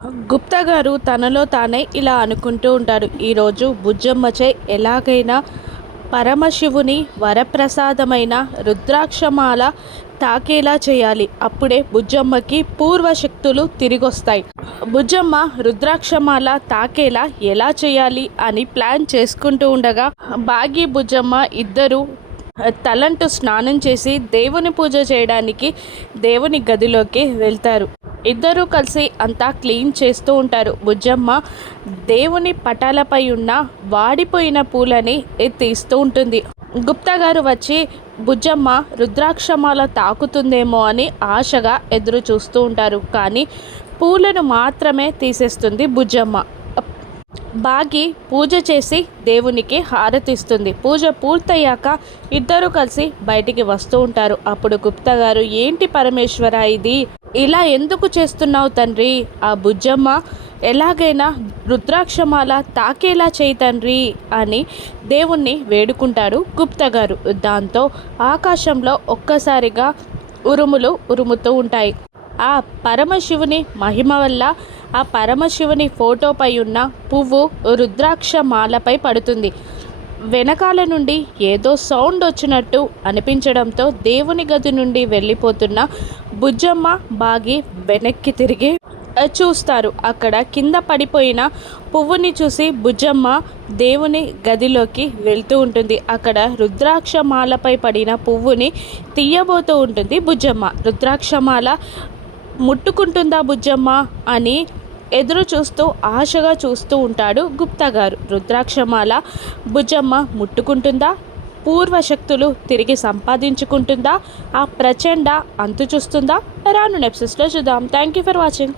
గుప్తా గారు తనలో తానే ఇలా అనుకుంటూ ఉంటారు. ఈరోజు బుజ్జమ్మచే ఎలాగైనా పరమశివుని వరప్రసాదమైన రుద్రాక్షమాల తాకేలా చేయాలి. అప్పుడే బుజ్జమ్మకి పూర్వశక్తులు తిరిగొస్తాయి. బుజ్జమ్మ రుద్రాక్షమాల తాకేలా ఎలా చేయాలి అని ప్లాన్ చేసుకుంటూ ఉండగా బాగి బుజ్జమ్మ ఇద్దరు తలంటు స్నానం చేసి దేవుని పూజ చేయడానికి దేవుని గదిలోకి వెళ్తారు. ఇద్దరూ కలిసి అంతా క్లీన్ చేస్తూ ఉంటారు. బుజ్జమ్మ దేవుని పటాలపై ఉన్న వాడిపోయిన పూలని తీస్తూ ఉంటుంది. గుప్తా గారు వచ్చి బుజ్జమ్మ రుద్రాక్షమాల తాకుతుందేమో అని ఆశగా ఎదురు చూస్తూ ఉంటారు. కానీ పూలను మాత్రమే తీసేస్తుంది బుజ్జమ్మ. బాగి పూజ చేసి దేవునికి హారతిస్తుంది. పూజ పూర్తయ్యాక ఇద్దరు కలిసి బయటికి వస్తూ ఉంటారు. అప్పుడు గుప్తా గారు, ఏంటి పరమేశ్వర ఇది, ఇలా ఎందుకు చేస్తున్నావు తండ్రి? ఆ బుజ్జమ్మ ఎలాగైనా రుద్రాక్షమాల తాకేలా చేయి తండ్రి అని దేవుణ్ణి వేడుకుంటారు గుప్తా గారు. దాంతో ఆకాశంలో ఒక్కసారిగా ఉరుములు ఉరుముతూ ఉంటాయి. ఆ పరమశివుని మహిమ వల్ల ఆ పరమశివుని ఫోటోపై ఉన్న పువ్వు రుద్రాక్ష మాలపై పడుతుంది. వెనకాల నుండి ఏదో సౌండ్ వచ్చినట్టు అనిపించడంతో దేవుని గది నుండి వెళ్ళిపోతున్న బుజ్జమ్మ బాగి వెనక్కి తిరిగి చూస్తారు. అక్కడ కింద పడిపోయిన పువ్వుని చూసి బుజ్జమ్మ దేవుని గదిలోకి వెళ్తూ ఉంటుంది. అక్కడ రుద్రాక్షమాలపై పడిన పువ్వుని తీయబోతూ ఉంటుంది బుజ్జమ్మ. రుద్రాక్షమాల ముట్టుకుంటుందా బుజ్జమ్మ అని ఎదురు చూస్తూ ఆశగా చూస్తూ ఉంటాడు గుప్తా గారు. రుద్రాక్షమాల బుజ్జమ్మ ముట్టుకుంటుందా? పూర్వశక్తులు తిరిగి సంపాదించుకుంటుందా? ఆ ప్రచండ అంతు చూస్తుందా? రాను ఎపిసోడ్స్లో చూద్దాం. Thank you for watching.